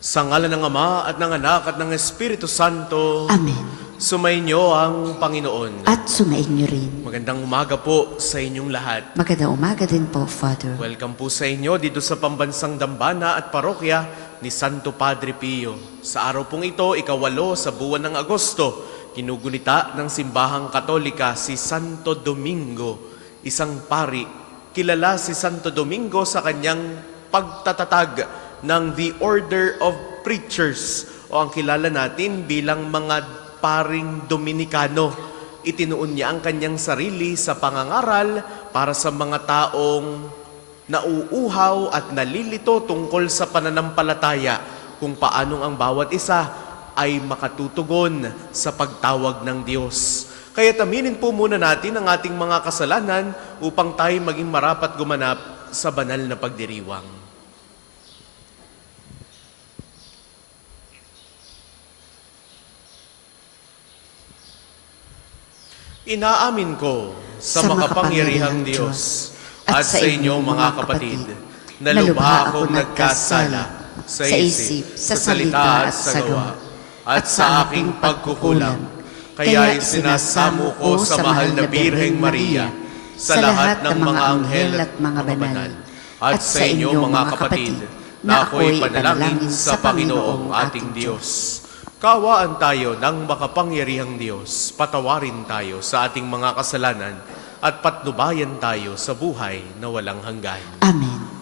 Sa ngalan ng Ama at ng Anak at ng Espiritu Santo. Amen. Sumainyo ang Panginoon. At sumainyo rin. Magandang umaga po sa inyong lahat. Magandang umaga din po, Father. Welcome po sa inyo dito sa Pambansang Dambana at Parokya ni Santo Padre Pio. Sa araw pong ito, ika-8 sa buwan ng Agosto, kinugunita ng Simbahang Katolika si Santo Domingo, isang pari. Kilala si Santo Domingo sa kanyang pagtatatag ng The Order of Preachers o ang kilala natin bilang mga paring Dominikano. Itinuon niya ang kanyang sarili sa pangangaral para sa mga taong nauuhaw at nalilito tungkol sa pananampalataya kung paanong ang bawat isa ay makatutugon sa pagtawag ng Diyos. Kaya aminin po muna natin ang ating mga kasalanan upang tayo maging marapat gumanap sa banal na pagdiriwang. Inaamin ko sa makapangyarihang Diyos at sa inyo mga kapatid, na lubha akong nagkasala sa isip, sa salita at sa gawa, at sa aking pagkukulang. Kaya sinasamo ko sa mahal na Birheng Maria, sa lahat ng mga anghel at mga banal, at sa inyo mga kapatid, na ako'y panalangin sa Panginoong ating Diyos. Kawaan tayo ng makapangyarihang Diyos, patawarin tayo sa ating mga kasalanan at patnubayan tayo sa buhay na walang hanggan. Amen.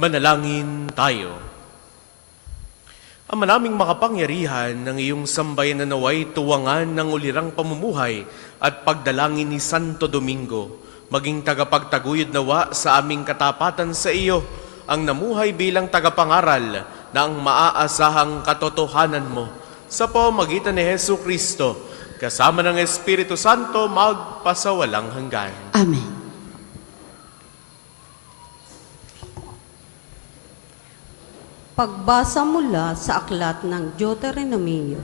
Manalangin tayo. Ama naming makapangyarihan, ng iyong sambayan na naway tuwangan ng ulirang pamumuhay at pagdalangin ni Santo Domingo, maging tagapagtaguyod nawa sa aming katapatan sa iyo, ang namuhay bilang tagapangaral ng maaasahang katotohanan mo sa pamamagitan ni Hesu Kristo, kasama ng Espiritu Santo, magpasawalang hanggan. Amen. Pagbasa mula sa aklat ng Deuteronomio.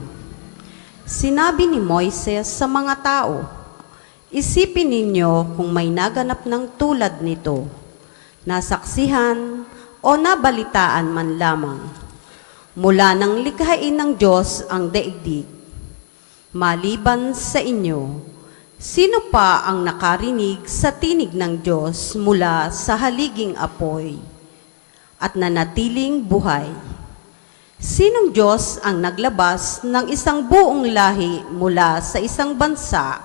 Sinabi ni Moises sa mga tao, isipin ninyo kung may naganap ng tulad nito, nasaksihan o nabalitaan man lamang, mula nang likhain ng Diyos ang daigdig. Maliban sa inyo, sino pa ang nakarinig sa tinig ng Diyos mula sa haliging apoy at nanatiling buhay? Sinong Diyos ang naglabas ng isang buong lahi mula sa isang bansa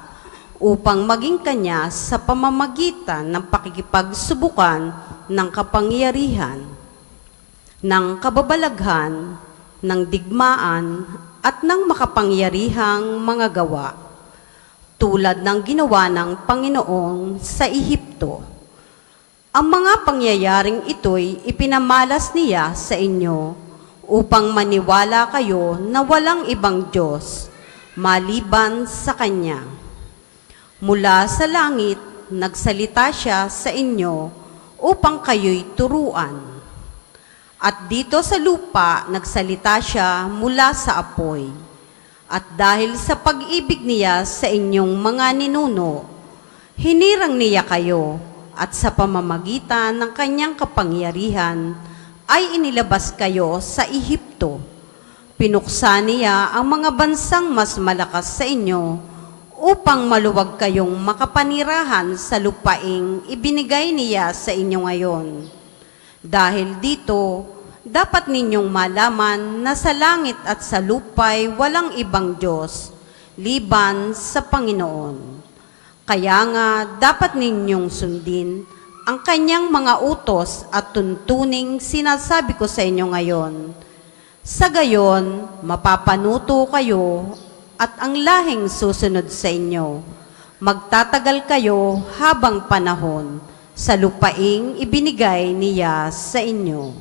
upang maging kanya sa pamamagitan ng pakikipagsubukan ng kapangyarihan, ng kababalaghan, ng digmaan at ng makapangyarihang mga gawa, tulad ng ginawa ng Panginoon sa Ehipto? Ang mga pangyayaring ito'y ipinamalas niya sa inyo upang maniwala kayo na walang ibang Diyos maliban sa Kanya. Mula sa langit, nagsalita siya sa inyo upang kayo'y turuan. At dito sa lupa, nagsalita siya mula sa apoy. At dahil sa pag-ibig niya sa inyong mga ninuno, hinirang niya kayo, at sa pamamagitan ng kanyang kapangyarihan ay inilabas kayo sa Ehipto. Pinuksa niya ang mga bansang mas malakas sa inyo upang maluwag kayong makapanirahan sa lupaing ibinigay niya sa inyo ngayon. Dahil dito, dapat ninyong malaman na sa langit at sa lupay walang ibang Diyos, liban sa Panginoon. Kaya nga, dapat ninyong sundin ang kanyang mga utos at tuntuning sinasabi ko sa inyo ngayon. Sa gayon, mapapanuto kayo at ang lahing susunod sa inyo. Magtatagal kayo habang panahon sa lupaing ibinigay niya sa inyo.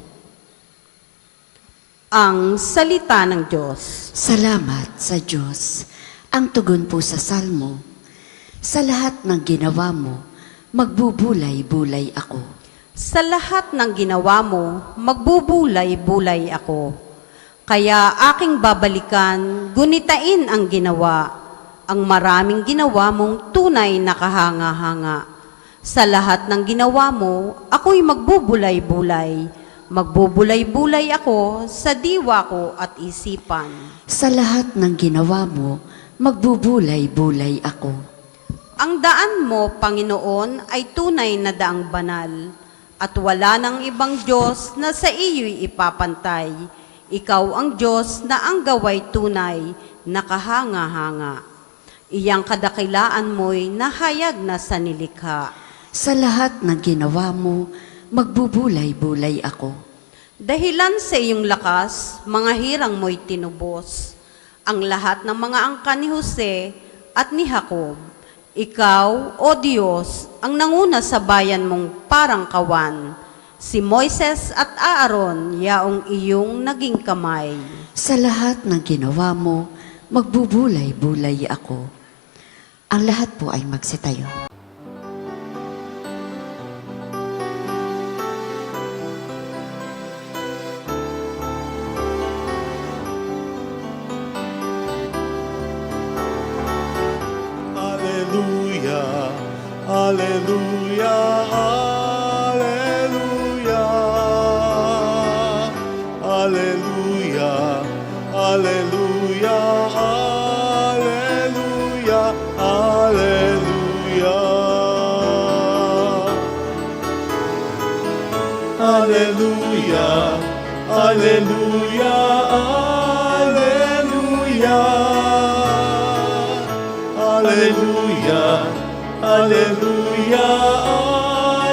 Ang salita ng Diyos. Salamat sa Diyos. Ang tugon po sa salmo, sa lahat ng ginawa mo, magbubulay-bulay ako. Sa lahat ng ginawa mo, magbubulay-bulay ako. Kaya aking babalikan, gunitain ang ginawa, ang maraming ginawa mong tunay na kahanga-hanga. Sa lahat ng ginawa mo, ako'y magbubulay-bulay. Magbubulay-bulay ako sa diwa ko at isipan. Sa lahat ng ginawa mo, magbubulay-bulay ako. Ang daan mo, Panginoon, ay tunay na daang banal, at wala nang ibang Diyos na sa iyo'y ipapantay. Ikaw ang Diyos na ang gaway tunay, nakahanga-hanga. Iyang kadakilaan mo'y nahayag na sa nilikha. Sa lahat ng ginawa mo, magbubulay-bulay ako. Dahilan sa iyong lakas, mga hirang mo'y tinubos. Ang lahat ng mga angkan ni Jose at ni Jacob. Ikaw, O Diyos, ang nanguna sa bayan mong parang kawan. Si Moises at Aaron, yaong iyong naging kamay. Sa lahat ng ginawa mo, magbubulay-bulay ako. Ang lahat po ay magsitayo. Hallelujah, hallelujah, hallelujah, hallelujah, hallelujah, hallelujah, hallelujah, hallelujah, hallelujah, hallelujah. Hallelujah, hallelujah,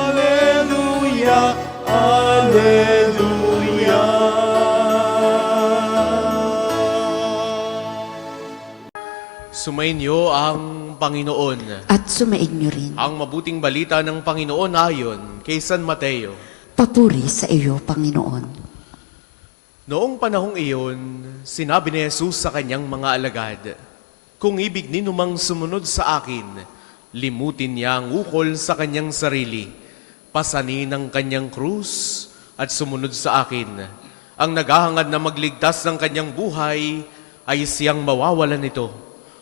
hallelujah, hallelujah. Sumainyo ang Panginoon. At sumainyo rin. Ang mabuting balita ng Panginoon ayon kay San Mateo. Papuri sa iyo, Panginoon. Noong panahong iyon, sinabi ni Jesus sa kanyang mga alagad, "Kung ibig ninumang sumunod sa akin, limutin niya ang ukol sa kanyang sarili, pasanin ang kanyang krus at sumunod sa akin. Ang naghahangad na magligtas ng kanyang buhay ay siyang mawawalan nito.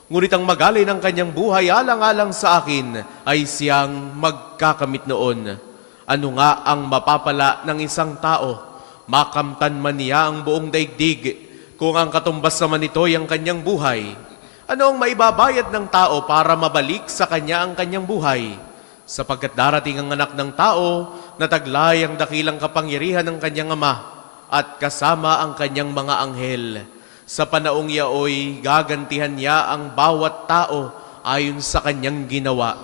Ngunit ang magalay ng kanyang buhay alang-alang sa akin ay siyang magkakamit noon. Ano nga ang mapapala ng isang tao? Makamtan man niya ang buong daigdig, kung ang katumbas naman nito'y ang kanyang buhay. Ano ang maibabayad ng tao para mabalik sa kanya ang kanyang buhay? Sapagkat darating ang anak ng tao na taglay ang dakilang kapangyarihan ng kanyang ama at kasama ang kanyang mga anghel. Sa panaong yaoy, gagantihan niya ang bawat tao ayon sa kanyang ginawa.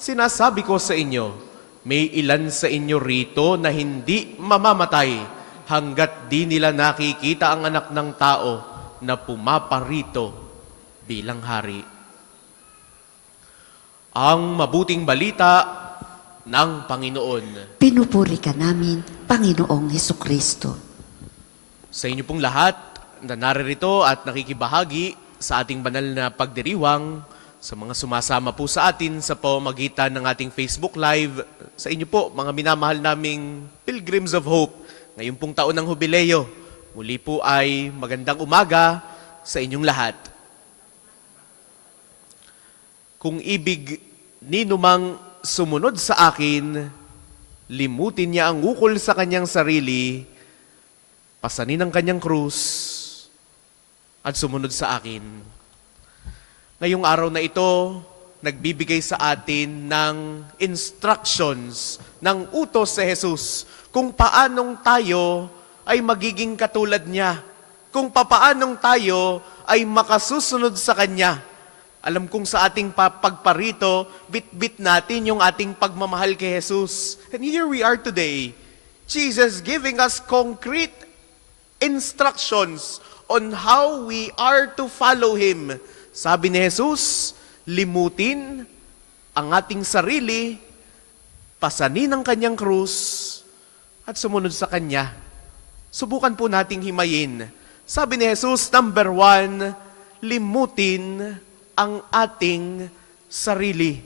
Sinasabi ko sa inyo, may ilan sa inyo rito na hindi mamamatay hanggat di nila nakikita ang anak ng tao na pumaparito bilang hari." Ang mabuting balita ng Panginoon. Pinupuri ka namin, Panginoong Hesukristo. Sa inyo pong lahat na naririto at nakikibahagi sa ating banal na pagdiriwang, sa mga sumasama po sa atin sa pamamagitan ng ating Facebook Live, sa inyo po, mga minamahal naming Pilgrims of Hope, ngayon pong taon ng Jubileo, muli po ay magandang umaga sa inyong lahat. Kung ibig ninumang sumunod sa akin, limutin niya ang ukol sa kanyang sarili, pasanin ang kanyang krus, at sumunod sa akin. Ngayong araw na ito, nagbibigay sa atin ng instructions, ng utos si Jesus kung paanong tayo ay magiging katulad niya, kung paanong tayo ay makasusunod sa Kanya. Alam kong sa ating pagparito, bit-bit natin yung ating pagmamahal kay Jesus. And here we are today, Jesus giving us concrete instructions on how we are to follow Him. Sabi ni Jesus, limutin ang ating sarili, pasanin ang Kanyang krus, at sumunod sa Kanya. Subukan po nating himayin. Sabi ni Jesus, number 1, limutin ang ating sarili.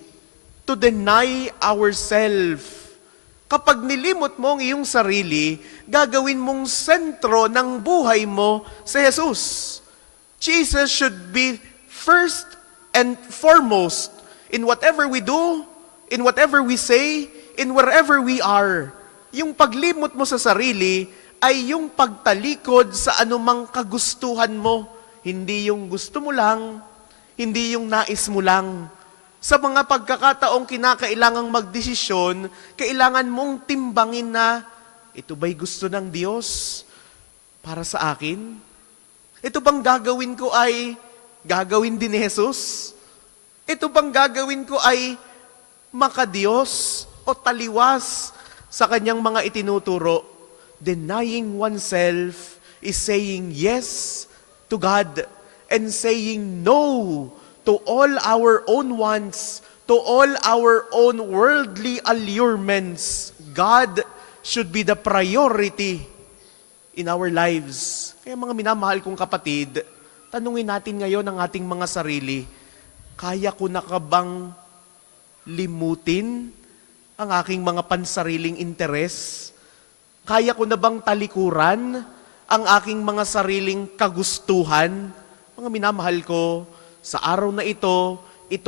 To deny ourselves. Kapag nilimot mo ang iyong sarili, gagawin mong sentro ng buhay mo sa Jesus. Jesus should be first and foremost in whatever we do, in whatever we say, in wherever we are. Yung paglimot mo sa sarili ay yung pagtalikod sa anumang kagustuhan mo. Hindi yung gusto mo lang, hindi yung nais mo lang. Sa mga pagkakataong kinakailangang magdesisyon, kailangan mong timbangin na, ito ba'y gusto ng Diyos para sa akin? Ito bang gagawin ko ay gagawin din ni Jesus? Ito bang gagawin ko ay makadiyos o taliwas sa Kanyang mga itinuturo? Denying oneself is saying yes to God and saying no to all our own wants, to all our own worldly allurements. God should be the priority in our lives. Kaya mga minamahal kong kapatid, tanungin natin ngayon ang ating mga sarili, kaya ko na ka bang limutin ang aking mga pansariling interes? Kaya ko na bang talikuran ang aking mga sariling kagustuhan? Mga minamahal ko, sa araw na ito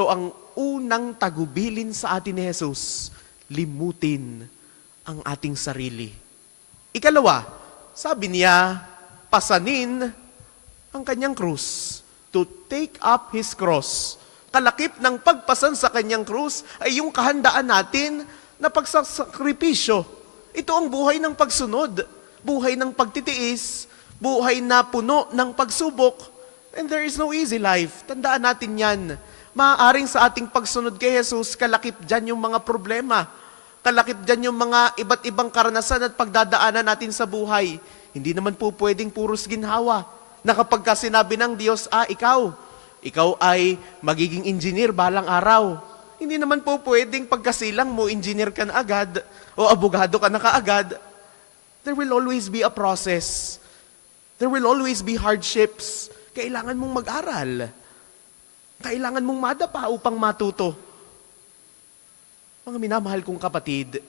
ang unang tagubilin sa atin ni Jesus. Limutin ang ating sarili. Ikalawa, sabi niya, pasanin ang Kanyang krus. To take up His cross. Kalakip ng pagpasan sa Kanyang krus ay yung kahandaan natin na pagsasakripisyo. Ito ang buhay ng pagsunod, buhay ng pagtitiis, buhay na puno ng pagsubok. And there is no easy life. Tandaan natin yan. Maaaring sa ating pagsunod kay Jesus, kalakip dyan yung mga problema. Kalakip dyan yung mga iba't ibang karanasan at pagdadaanan natin sa buhay. Hindi naman po pwedeng puros ginhawa. Na kapag ka sinabi ng Diyos, ikaw ay magiging engineer balang araw. Hindi naman po pwedeng pagkasilang mo, engineer ka na agad o abogado ka na kaagad. There will always be a process. There will always be hardships. Kailangan mong mag-aral. Kailangan mong madapa upang matuto. Mga minamahal kong kapatid,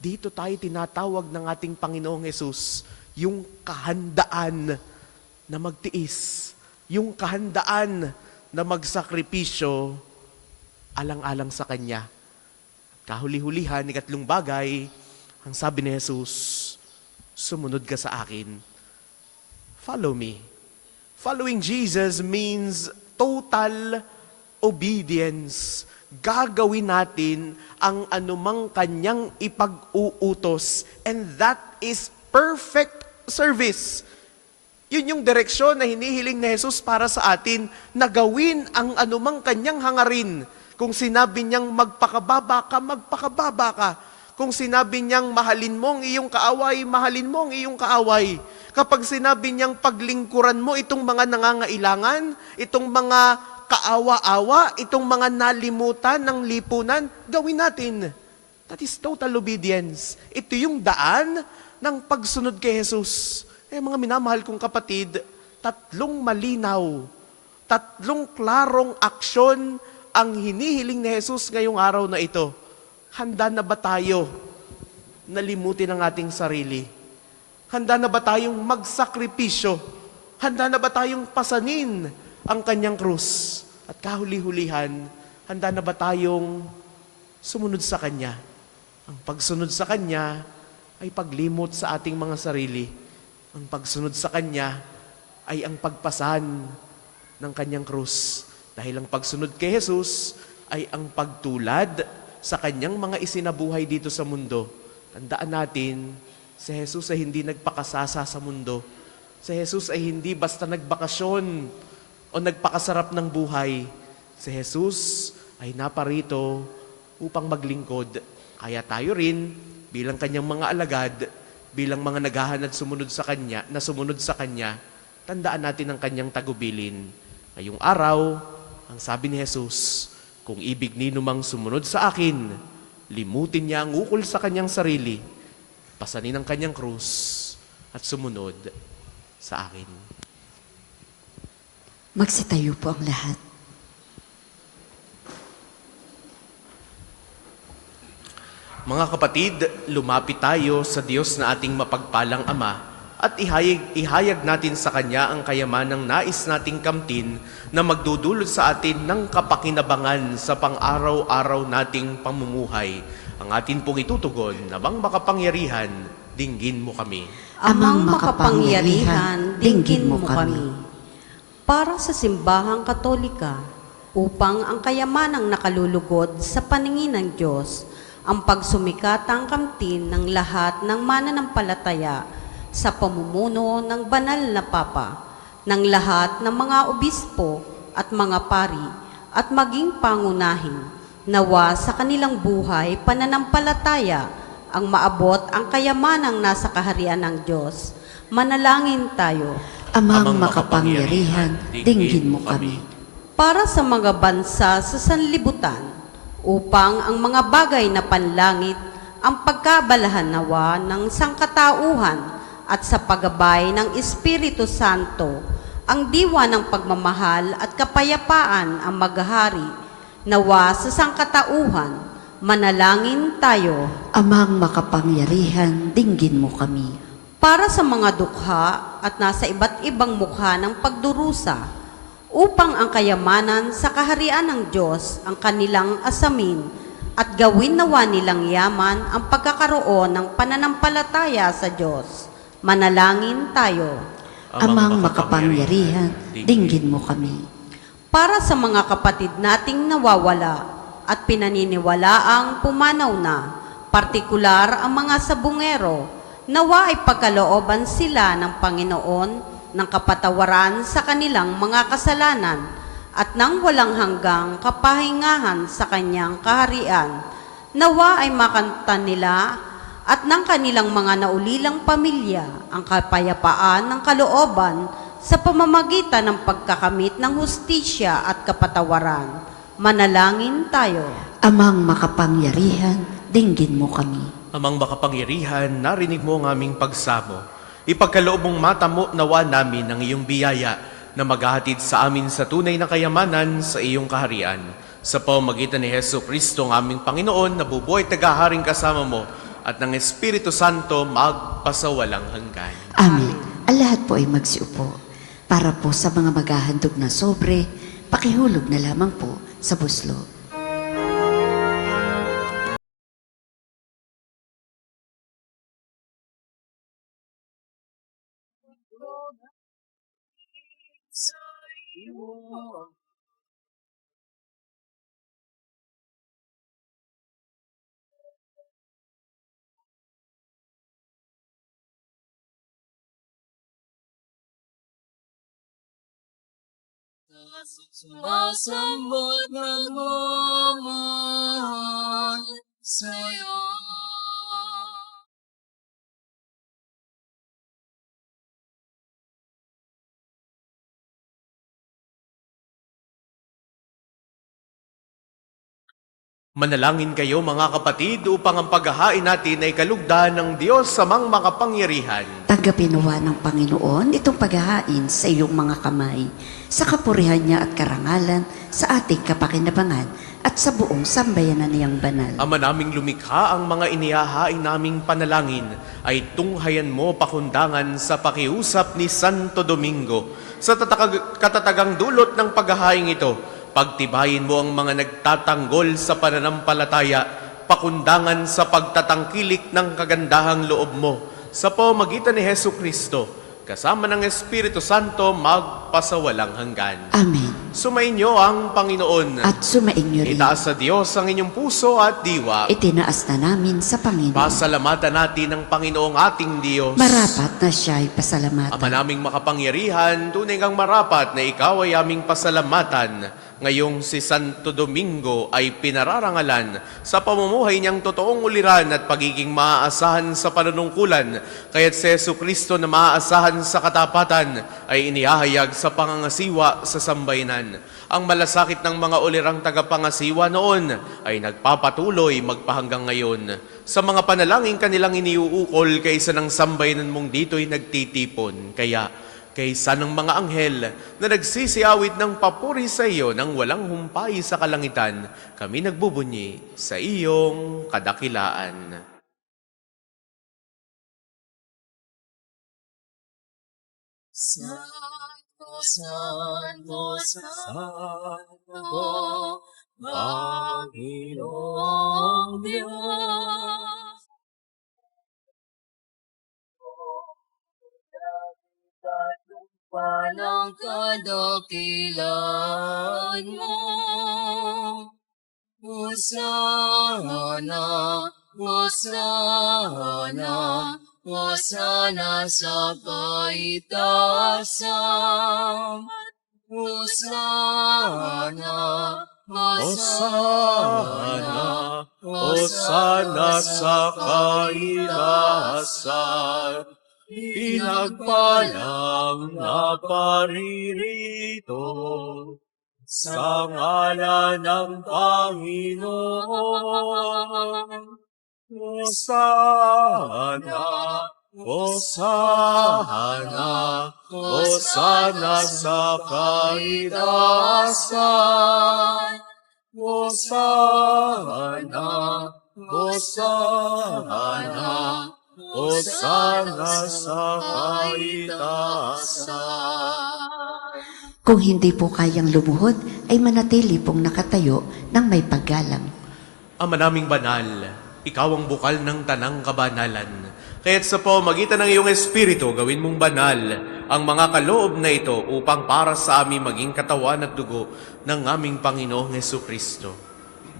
dito tayo tinatawag ng ating Panginoong Hesus, yung kahandaan na magtiis, yung kahandaan na magsakripisyo alang-alang sa Kanya. Kahuli-hulihan, ikatlong bagay, ang sabi ni Jesus, sumunod ka sa akin. Follow me. Following Jesus means total obedience. Gagawin natin ang anumang Kanyang ipag-uutos. And that is perfect service. Yun yung direksyon na hinihiling ni Jesus para sa atin na gawin ang anumang Kanyang hangarin. Kung sinabi niyang magpakababa ka. Kung sinabi niyang mahalin mo ang iyong kaaway, mahalin mo ang iyong kaaway. Kapag sinabi niyang paglingkuran mo itong mga nangangailangan, itong mga kaawa-awa, itong mga nalimutan ng lipunan, gawin natin. That is total obedience. Ito yung daan ng pagsunod kay Jesus. Mga minamahal kong kapatid, tatlong malinaw, tatlong klarong aksyon ang hinihiling ni Jesus ngayong araw na ito. Handa na ba tayo nalimutin ang ating sarili? Handa na ba tayong magsakripisyo? Handa na ba tayong pasanin ang Kanyang krus? At kahuli-hulihan, handa na ba tayong sumunod sa Kanya? Ang pagsunod sa Kanya ay paglimot sa ating mga sarili. Ang pagsunod sa Kanya ay ang pagpasan ng Kanyang krus. Dahil ang pagsunod kay Jesus ay ang pagtulad sa kanyang mga isinabuhay dito sa mundo. Tandaan natin, si Jesus ay hindi nagpakasasa sa mundo. Si Jesus ay hindi basta nagbakasyon o nagpakasarap ng buhay. Si Jesus ay naparito upang maglingkod. Kaya tayo rin, bilang kanyang mga alagad, bilang mga naghahanad sumunod sa kanya, tandaan natin ang kanyang tagubilin. Ngayong araw, ang sabi ni Jesus, kung ibig ninumang sumunod sa akin, limutin niya ang ukol sa kanyang sarili, pasanin ang kanyang krus, at sumunod sa akin. Magsitayo po ang lahat. Mga kapatid, lumapit tayo sa Diyos na ating mapagpalang Ama at ihayag natin sa Kanya ang kayamanang nais nating kamtin na magdudulot sa atin ng kapakinabangan sa pang-araw-araw nating pamumuhay. Ang atin pong itutugon, namang makapangyarihan, dinggin mo kami. Amang makapangyarihan, dinggin mo kami. Para sa simbahang Katolika, upang ang kayamanang nakalulugod sa paningin ng Diyos, ang pagsumikatang kamtin ng lahat ng mananampalataya sa pamumuno ng banal na Papa, ng lahat ng mga obispo at mga pari, at maging pangunahin, nawa sa kanilang buhay pananampalataya ang maabot ang kayamanang nasa kaharian ng Diyos. Manalangin tayo. Amang makapangyarihan, dinggin mo kami. Para sa mga bansa sa sanlibutan, upang ang mga bagay na panlangit ang pagkabalahan nawa ng sangkatauhan at sa paggabay ng Espiritu Santo, ang diwa ng pagmamahal at kapayapaan ang maghahari nawa sa sangkatauhan. Manalangin tayo. Amang makapangyarihan, dinggin mo kami. Para sa mga dukha at nasa iba't ibang mukha ng pagdurusa, upang ang kayamanan sa kaharian ng Diyos ang kanilang asamin at gawin nawa nilang yaman ang pagkakaroon ng pananampalataya sa Diyos. Manalangin tayo. Amang makapangyarihan, dinggin mo kami. Para sa mga kapatid nating nawawala at pinaniniwalaang pumanaw na, partikular ang mga sabungero, nawa ay pagkalooban sila ng Panginoon ng kapatawaran sa kanilang mga kasalanan at nang walang hanggang kapahingahan sa kanyang kaharian. Nawa ay makanta nila at ng kanilang mga naulilang pamilya ang kapayapaan ng kalooban sa pamamagitan ng pagkakamit ng hustisya at kapatawaran. Manalangin tayo. Amang makapangyarihan, dinggin mo kami. Amang makapangyarihan, narinig mo ang aming pagsamo. Ipagkaloob mong mata mo nawa namin ang iyong biyaya na maghahatid sa amin sa tunay na kayamanan sa iyong kaharian. Sa pamamagitan ni Hesu Kristo, ang aming Panginoon, na bubuhay tagaharing kasama mo at ng Espiritu Santo magpasawalang hanggan. Amen. Ang lahat po ay magsiupo. Para po sa mga maghahandog na sobre, pakihulog na lamang po sa buslo. Sumasambot nagmamahal sa'yo. Manalangin kayo mga kapatid upang ang paghahain natin ay kalugdan ng Diyos samang makapangyarihan. Tanggapin nawa ng Panginoon itong paghahain sa iyong mga kamay, sa kapurihan niya at karangalan, sa ating kapakinabangan, at sa buong sambayanan niyang banal. Ama naming lumikha, ang mga inihahain naming panalangin ay tunghayan mo pakundangan sa pakiusap ni Santo Domingo. Sa katatagang dulot ng paghahain ito, pagtibayin mo ang mga nagtatanggol sa pananampalataya, pakundangan sa pagtatangkilik ng kagandahang loob mo. Sa pamamagitan ni Hesu Kristo, kasama ng Espiritu Santo, magpasawalang hanggan. Amen. Sumainyo ang Panginoon. At sumainyo rin. Itaas sa Diyos ang inyong puso at diwa. Itinaas na namin sa Panginoon. Pasalamatan natin ang Panginoong ating Diyos. Marapat na siya'y pasalamatan. Ama naming makapangyarihan, tunay kang marapat na ikaw ay aming pasalamatan. Ngayong si Santo Domingo ay pinararangalan sa pamumuhay niyang totoong uliran at pagiging maaasahan sa panunungkulan. Kaya't si Jesucristo na maaasahan sa katapatan ay inihahayag sa pangangasiwa sa sambayanan. Ang malasakit ng mga ulirang tagapangasiwa noon ay nagpapatuloy magpahanggang ngayon. Sa mga panalangin kanilang iniuukol kaysa ng sambayanan mong dito'y nagtitipon. Kaya kaysa ng mga anghel na nagsisiawit ng papuri sa iyo nang walang humpay sa kalangitan, kami nagbubunyi sa iyong kadakilaan. Santo, Santo, Santo, Panginoong Diyos. Walang kadakilan mo. Hosana, Hosana, Hosana sa kaitaasan. Hosana, Hosana, Hosana sa kaitaasan. Pinagpalang na paririto sa ngalan ng Panginoon. Hosana, Hosana, Hosana sa kaitaasan. Hosana, Hosana, Hosana sa kaitaasan. Kung hindi po kayang lumuhod, ay manatili pong nakatayo ng may paggalang. Ama naming banal, ikaw ang bukal ng tanang kabanalan. Kaya't sa pamamagitan ng iyong Espiritu, gawin mong banal ang mga kaloob na ito upang para sa amin maging katawan at dugo ng aming Panginoong Jesucristo.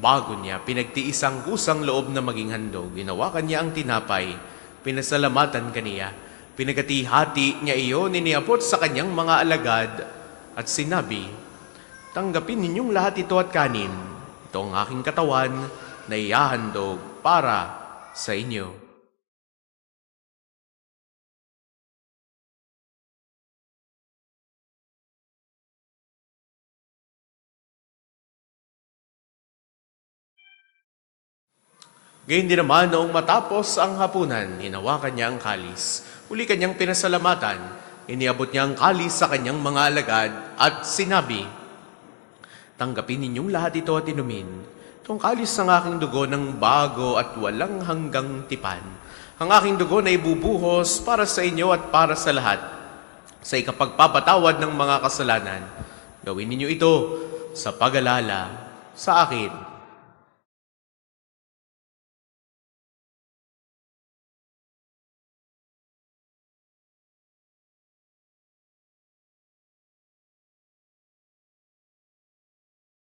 Bago niya, pinagtiis ang kusang loob na maging handog. Ginawa kanya ang tinapay, pinasalamatan kaniya. Pinagati-hati niya iyon, iniapot sa kanyang mga alagad at sinabi, tanggapin ninyong lahat ito at kanin. Ito ang aking katawan na ihahandog para sa inyo. Gayun din naman noong matapos ang hapunan, hinawakan niya ang kalis. Uli kanyang pinasalamatan, iniabot niya ang kalis sa kanyang mga alagad at sinabi, tanggapin ninyong lahat ito at inumin. Itong kalis ng aking dugo ng bago at walang hanggang tipan. Ang aking dugo na ibubuhos para sa inyo at para sa lahat, sa ikapagpapatawad ng mga kasalanan. Gawin ninyo ito sa pag-alala sa akin.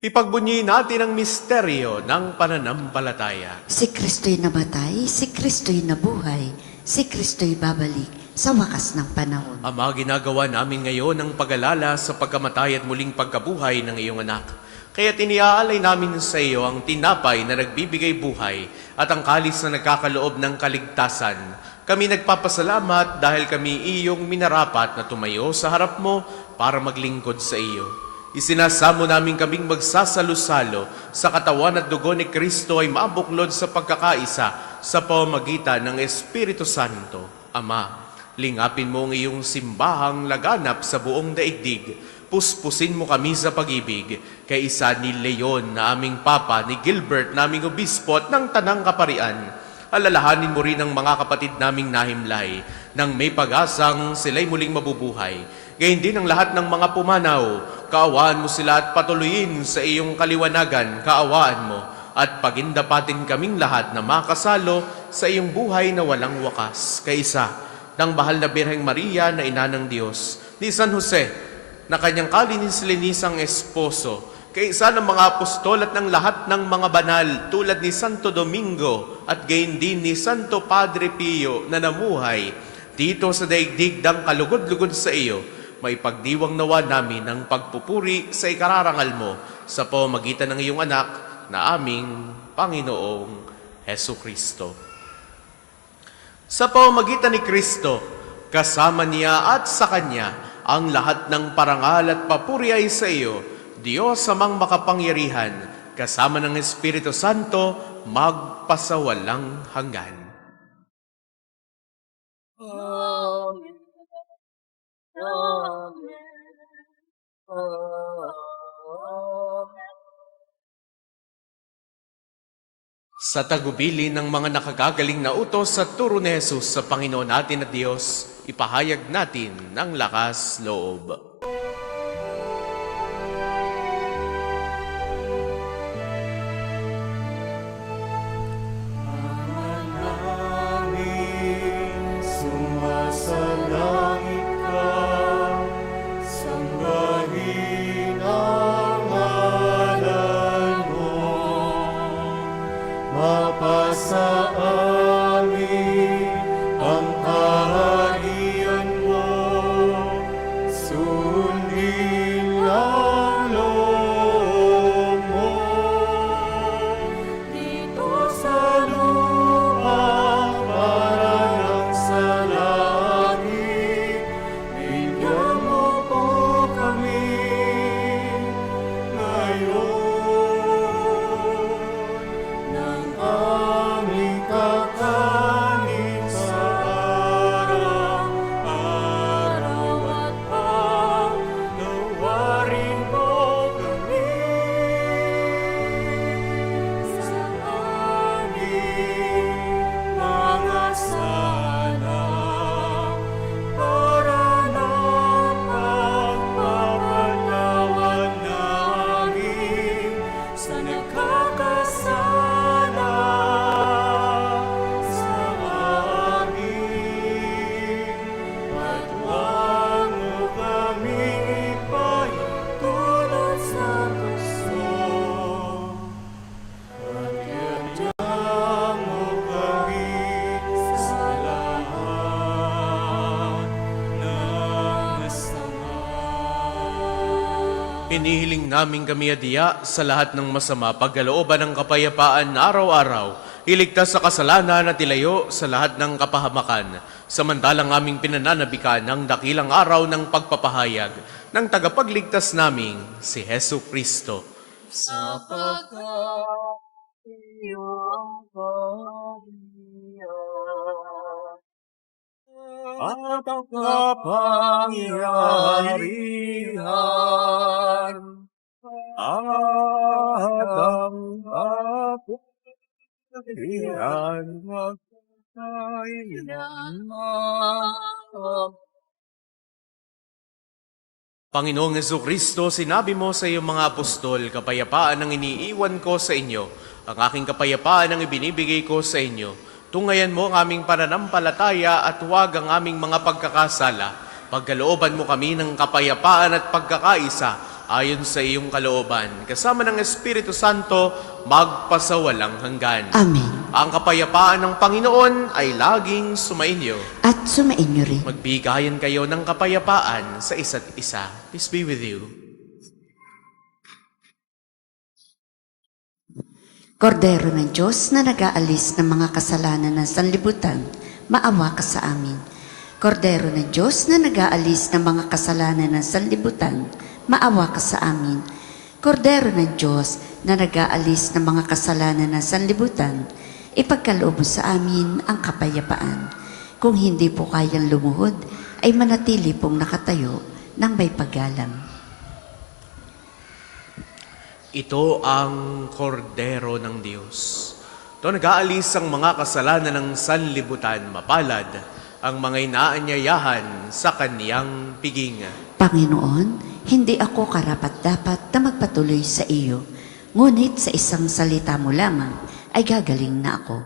Ipagbunyi natin ang misteryo ng pananampalataya. Si Kristo'y namatay, si Kristo'y nabuhay, si Kristo'y babalik sa wakas ng panahon. Ama, ginagawa namin ngayon ang pag-alala sa pagkamatay at muling pagkabuhay ng iyong anak. Kaya tiniaalay namin sa iyo ang tinapay na nagbibigay buhay at ang kalis na nagkakaloob ng kaligtasan. Kami nagpapasalamat dahil kami iyong minarapat na tumayo sa harap mo para maglingkod sa iyo. Isinasamo namin kaming magsasalo-salo sa katawan at dugo ni Kristo ay mabuklod sa pagkakaisa sa pamamagitan ng Espiritu Santo. Ama, lingapin mo ang iyong simbahang laganap sa buong daigdig. Puspusin mo kami sa pag-ibig kay isa ni Leon na aming Papa, ni Gilbert na aming Obispo at ng Tanang Kaparian. Alalahanin mo rin ang mga kapatid naming nahimlay nang may pag-asang sila'y muling mabubuhay. Gayun din ang lahat ng mga pumanaw. Kaawaan mo sila at patuloyin sa iyong kaliwanagan. Kaawaan mo at pagindapatin kaming lahat na makasalo sa iyong buhay na walang wakas. Kaisa ng mahal na Birheng Maria na ina ng Diyos, ni San Jose, na kanyang kalinis-linisang esposo, kay isa ng mga apostol at ng lahat ng mga banal tulad ni Santo Domingo at gayon din ni Santo Padre Pio na namuhay dito sa daigdig ng kalugod-lugod sa iyo, may pagdiwang nawa namin ng pagpupuri sa ikararangal mo sa pamamagitan ng iyong anak na aming Panginoong Hesu Kristo. Sa pamamagitan ni Kristo, kasama niya at sa Kanya, ang lahat ng parangal at papuri ay sa iyo, Diyos amang makapangyarihan, kasama ng Espiritu Santo, magpasawalang hanggan. Amen. Amen. Amen. Sa tagubili ng mga nakagagaling na utos sa turo ni Jesus sa Panginoon natin at Diyos, ipahayag natin ng lakas loob. Namin sumasalangit ka, sambahin ang ngalan mo, mapasa amin ang kaharian mo, sundin ang loob mo. Dito sa lupa para ng sa langit, bigyan mo po kami ngayon ng aming kakanin sa araw-araw at pagnawarin mo kami sa aming mga sala para na pagpapatawad namin sa nagkakasala sa amin. At huwag mo kaming ipahintulot sa tukso, at iadya mo kami sa lahat ng masama. Inihiling namin kami adiya sa lahat ng masama, pagkalooban ng kapayapaan na araw-araw, iligtas sa kasalanan at ilayo sa lahat ng kapahamakan, samantalang aming pinananabikan ng dakilang araw ng pagpapahayag ng tagapagligtas naming si Hesu Kristo. Sapagkat iyo ang kaharian At ang kapangyarihan at ang kapangyarihan Panginoong Hesu Kristo, sinabi mo sa iyong mga apostol, kapayapaan ang iniiwan ko sa inyo, ang aking kapayapaan ang ibinibigay ko sa inyo. Tungayan mo ang aming pananampalataya at huwag ang aming mga pagkakasala. Pagkalooban mo kami ng kapayapaan at pagkakaisa ayon sa iyong kalooban. Kasama ng Espiritu Santo, magpasawalang hanggan. Amen. Ang kapayapaan ng Panginoon ay laging sumainyo. At sumainyo rin. Magbigayan kayo ng kapayapaan sa isa't isa. Peace be with you. Kordero ng Diyos na nag-aalis ng mga kasalanan ng sanlibutan, maawa ka sa amin. Kordero ng Diyos na nag-aalis ng mga kasalanan ng sanlibutan, maawa ka sa amin. Kordero ng Diyos na nag-aalis ng mga kasalanan ng sanlibutan, ipagkaloob mo sa amin ang kapayapaan. Kung hindi po kayang lumuhod, ay manatili pong nakatayo ng may paggalang. Ito ang kordero ng Diyos. Ito nag-aalis ang mga kasalanan ng sanlibutan, mapalad ang mga inaanyayahan sa kaniyang piging. Panginoon, hindi ako karapat-dapat na magpatuloy sa iyo, ngunit sa isang salita mo lamang ay gagaling na ako.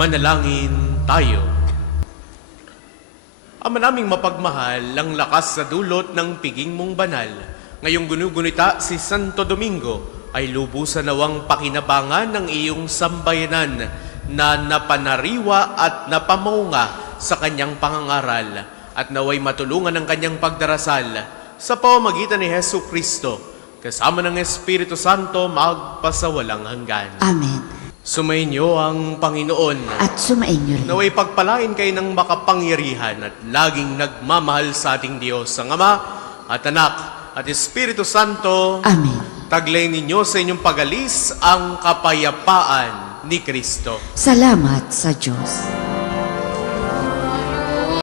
Manalangin tayo. Ama naming mapagmahal, ang lakas sa dulot ng piging mong banal, ngayong gunugunita si Santo Domingo, ay lubusan nawang pakinabangan ng iyong sambayanan na napanariwa at napamunga sa kanyang pangangaral at naway matulungan ng kanyang pagdarasal sa pamamagitan ni Hesu Kristo, kasama ng Espiritu Santo magpasawalang hanggan. Amen. Sumainyo ang Panginoon. At sumainyo rin. Naway pagpalain kayo ng makapangyarihan at laging nagmamahal sa ating Diyos, ang Ama at Anak at Espiritu Santo. Amen. Taglay ninyo sa inyong pagalis ang kapayapaan ni Kristo. Salamat sa Diyos.